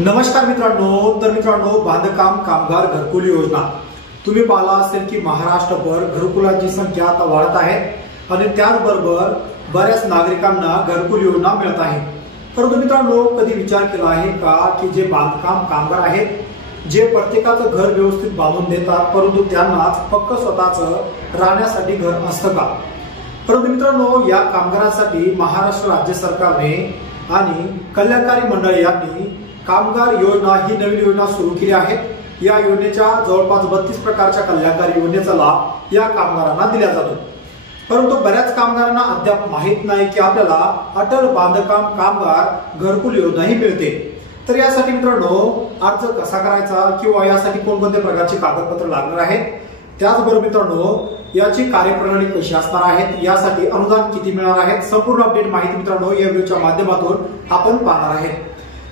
नमस्कार मित्रांनो, बांधकाम कामगार घरकुल योजना तुम्ही पाहिला असेल की महाराष्ट्रभर घरकुलाची संख्या आता वाढत आहे आणि त्याचबरोबर बऱ्याच नागरिकांना घरकुल योजना मिळत आहे। परंतु मित्रांनो, कधी विचार केला आहे का की जे बांधकाम कामगार आहेत, जे प्रत्येकाचं घर व्यवस्थित बांधून देतात, परंतु त्यांनाच पक्क स्वतःचं राहण्यासाठी घर असतं का? परंतु मित्रांनो, या कामगारांसाठी महाराष्ट्र राज्य सरकारने आणि कल्याणकारी मंडळ यांनी कामगार योजना ही नवीन योजना सुरू केली आहे। या योजनेच्या जवळपास 32 प्रकारच्या कल्याणकारी योजनेचा लाभ या कामगारांना दिला जातो। परंतु बऱ्याच कामगारांना अद्याप माहित नाही की आपल्याला अटल बांधकाम कामगार घरकुल योजना ही मिळते। तर यासाठी मित्रांनो, अर्ज कसा करायचा किंवा यासाठी कोणकोणत्या प्रकारचे कागदपत्र लागणार आहेत, त्याचबरोबर मित्रांनो याची कार्यप्रणाली कशी असणार आहे, यासाठी अनुदान किती मिळणार आहे, संपूर्ण अपडेट माहिती मित्रांनो या व्हिडिओच्या माध्यमातून आपण पाहणार आहोत।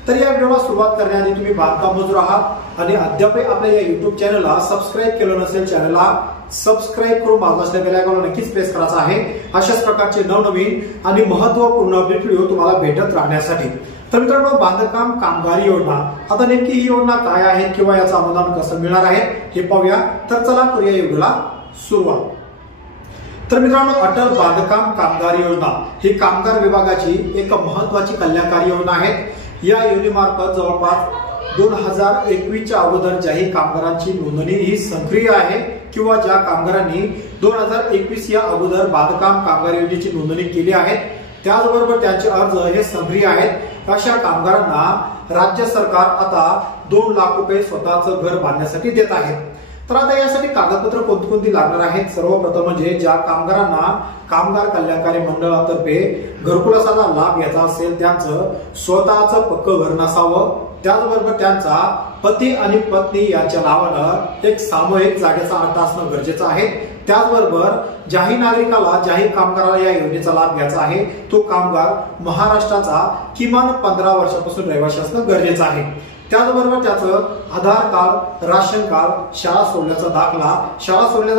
तर या व्हिडिओला सुरुवात करण्याआधी तुम्ही बांधकाम मजूर आहात आणि अद्याप आपल्या या YouTube चॅनलला सबस्क्राइब केलं नसेल, चॅनलला सबस्क्राइब करून बाजूला असलेल्या बेल आयकॉनला नक्कीच प्रेस करायचा आहे, अशाच प्रकारचे नवनवीन आणि महत्त्वपूर्ण अपडेट व्हिडिओ तुम्हाला भेटत राहण्यासाठी। तर मित्रांनो, बांधकाम कामगार योजना आता नेमकी ही योजना काय आहे किंवा याचं अनुदान कसं मिळणार आहे हे पाहूया। तर चला करूया या व्हिडिओला सुरुवात। तर मित्रांनो, अटल बांधकाम कामगार योजना ही कामगार विभागाची एक महत्त्वाची कल्याणकारी योजना आहे। या योजनेमार्फत जवळपास 2021च्या अगोदर ज्याही कामगारांची नोंदणी ही सक्रिय आहे किंवा ज्या कामगारांनी 2021 या अगोदर बांधकाम कामगार योजनेची नोंदणी केली आहे, त्याचबरोबर त्यांचे अर्ज हे सक्रिय आहेत, अशा कामगारांना राज्य सरकार आता 2 लाख रुपये स्वतःचं घर बांधण्यासाठी देत आहे। तर आता यासाठी कागदपत्र कोणती लागणार आहेत? सर्वप्रथम म्हणजे ज्या कामगारांना कामगार कल्याणकारी मंडळातर्फे घरकुलाचा लाभ घ्यायचा असेल, त्यांचं स्वतःचं पक्क घर नसावं, त्याचबरोबर त्यांचा पती आणि पत्नी यांच्या नावानं एक सामूहिक जागेचा अट्टा असणं गरजेचं आहे। त्याचबरोबर ज्याही नागरिकाला, ज्याही कामगाराला या योजनेचा लाभ घ्यायचा आहे, तो कामगार महाराष्ट्राचा किमान 15 वर्षापासून रहिवासी असणं गरजेचं आहे। त्याचबरोबर त्याचं आधार कार्ड, राशन कार्ड, शाळा सोडल्याचा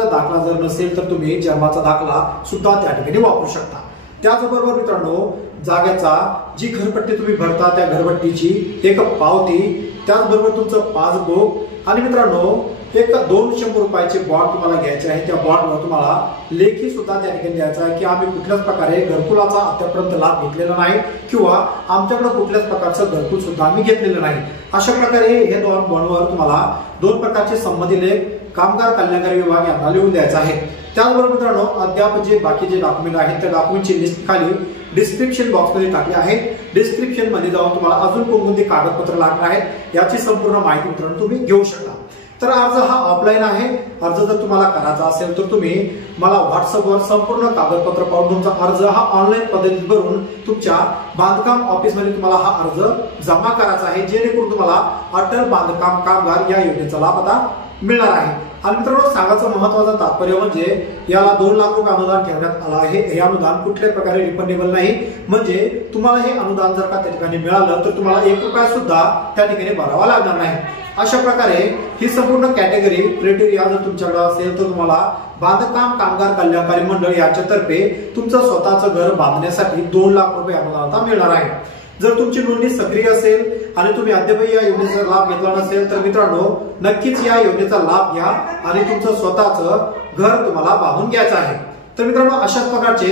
दाखला जर नसेल तर तुम्ही जन्माचा दाखला सुद्धा त्या ठिकाणी वापरू शकता। त्याचबरोबर मित्रांनो, जागेचा जी घरपट्टी तुम्ही भरता त्या घरपट्टीची एक पावती, त्याचबरोबर तुमचं पासबुक आणि मित्रांनो एक 200 रुपयाचे बॉन्ड तुम्हाला घ्यायचे आहे। त्या बॉन्डवर तुम्हाला लेखी सुद्धा त्या ठिकाणी द्यायचा आहे की आम्ही कुठल्याच प्रकारे घरकुलाचा आतापर्यंत लाभ घेतलेला नाही किंवा आमच्याकडे कुठल्याच प्रकारचं घरकुल सुद्धा आम्ही घेतलेलं नाही। अशा प्रकारे हे 2 बॉन्डवर तुम्हाला 2 प्रकारचे संबंधित लेख कामगार कल्याणकारी विभाग यांना लिहून द्यायचा आहे। त्याचबरोबर मित्रांनो, अद्याप जे बाकीचे डॉक्युमेंट आहेत त्या डॉक्युमेंटची लिस्ट खाली डिस्क्रिप्शन बॉक्स मध्ये टाकली आहे। डिस्क्रिप्शन मध्ये जाऊन तुम्हाला अजून कोणकोणते कागदपत्र लागणार आहेत याची संपूर्ण माहिती मित्रांनो तुम्ही घेऊ शकता। तर अर्ज हा ऑफलाईन आहे। अर्ज जर तुम्हाला करायचा असेल तर तुम्ही मला व्हॉट्सअपवर संपूर्ण कागदपत्र पाहून तुमचा अर्ज हा ऑनलाईन पद्धतीत भरून तुमच्या बांधकाम ऑफिस मध्ये तुम्हाला हा अर्ज जमा करायचा आहे, जेणेकरून तुम्हाला अटल बांधकाम कामगार या योजनेचा लाभ आता मिळणार आहे। आणि मित्रांनो, सांगायचं महत्त्वाचं तात्पर्य म्हणजे याला 2 लाख रुपये अनुदान ठेवण्यात आलं आहे। हे अनुदान कुठल्याही प्रकारे रिफंडेबल नाही, म्हणजे तुम्हाला हे अनुदान जर का त्या ठिकाणी मिळालं तर तुम्हाला 1 रुपया सुद्धा त्या ठिकाणी भरावा लागणार नाही। अशा प्रकारे ही संपूर्ण कॅटेगरी क्रायटेरिया जर तुमच्याकडे असेल तर तुम्हाला बांधकाम कामगार कल्याणकारी मंडळ यांच्यातर्फे तुमचं स्वतःचं घर बांधण्यासाठी 2 लाख रुपये अनुदान मिळणार आहे। जर तुमची नोंदणी सक्रिय असेल आणि तुम्ही अद्याप या योजनेचा लाभ घेतला नसेल तर मित्रांनो, नक्कीच या योजनेचा लाभ घ्या आणि तुमचं स्वतःचं घर तुम्हाला बांधून घ्यायचं आहे। तर मित्रांनो, अशाच प्रकारचे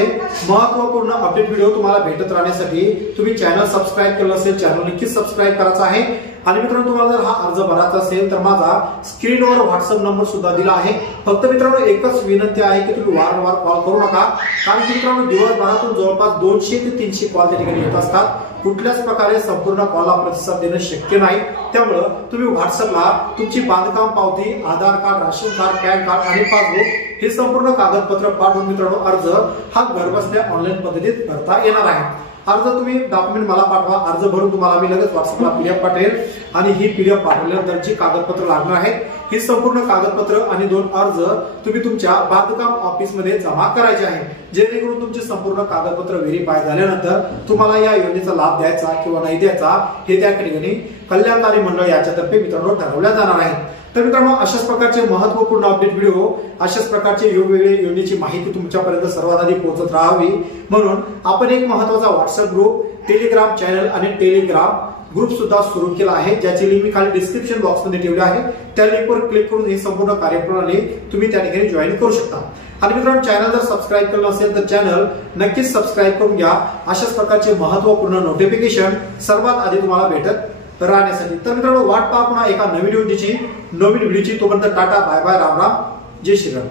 महत्त्वपूर्ण अपडेट व्हिडिओ तुम्हाला भेटत राहण्यासाठी तुम्ही चॅनल सबस्क्राइब केलं असेल, चॅनल नक्कीच सबस्क्राइब करायचं आहे। आणि मित्रांनो, तुम्हाला जर हा अर्ज भरायचा असेल तर माझा स्क्रीनवर व्हॉट्सअप नंबर सुद्धा दिला आहे। फक्त मित्रांनो, एकच विनंती आहे की तुम्ही वारंवार कॉल करू नका, कारण मित्रांनो दिवसभरातून जवळपास 200 ते 300 कॉल त्या ठिकाणी येत असतात। कुठल्याच प्रकारे संपूर्ण कॉलला प्रतिसाद देणं शक्य नाही, त्यामुळे तुम्ही व्हॉट्सअपला तुमची बांधकाम पावती, Aadhaar card, ration card, PAN card आणि पासबुक हे संपूर्ण कागदपत्र पाठवून मित्रांनो अर्ज हा घरबसल्या ऑनलाईन पद्धतीत भरता येणार आहे। अर्ज तुम्ही डॉक्युमेंट मला पाठवा, अर्ज भरून तुम्हाला मी लगेच व्हॉट्सअपला PDF पाठवेल आणि ही PDF पाठवल्यानंतर जी कागदपत्र लागणार आहेत ही संपूर्ण कागदपत्र आणि 2 अर्ज तुम्ही तुमच्या बांधकाम ऑफिस मध्ये जमा करायचे आहे, जेणेकरून तुमचे संपूर्ण कागदपत्र व्हेरीफाय झाल्यानंतर तुम्हाला या योजनेचा लाभ द्यायचा किंवा नाही द्यायचा हे त्या ठिकाणी कल्याणकारी मंडळ याच्यातर्फे मित्रांनो ठरवल्या जाणार आहे। तर मित्रांनो, अशाच प्रकारचे महत्वपूर्ण अपडेट व्हिडिओ, अशाच प्रकारचे वेगवेगळे योजनेची माहिती तुमच्यापर्यंत सर्वात आधी पोहोचत राहावी म्हणून आपण एक महत्वाचा व्हॉट्सअप ग्रुप, टेलिग्राम चॅनल आणि टेलिग्राम ग्रुप सुद्धा सुरू केला आहे, ज्याची लिंक मी खाली डिस्क्रिप्शन बॉक्स मध्ये ठेवली आहे। त्या लिंकवर क्लिक करून ही संपूर्ण कार्यप्रणाली तुम्ही त्या ठिकाणी जॉईन करू शकता। आणि मित्रांनो, चॅनल जर सबस्क्राईब केलं नसेल तर चॅनल नक्कीच सबस्क्राईब करून घ्या, अशाच प्रकारचे महत्वपूर्ण नोटिफिकेशन सर्वात आधी तुम्हाला भेटत राहण्यासाठी। तर मित्रांनो, वाट पहा पुन्हा एका नवीन व्हिडिओची तोपर्यंत टाटा, बाय बाय, राम राम, जय श्रीराम।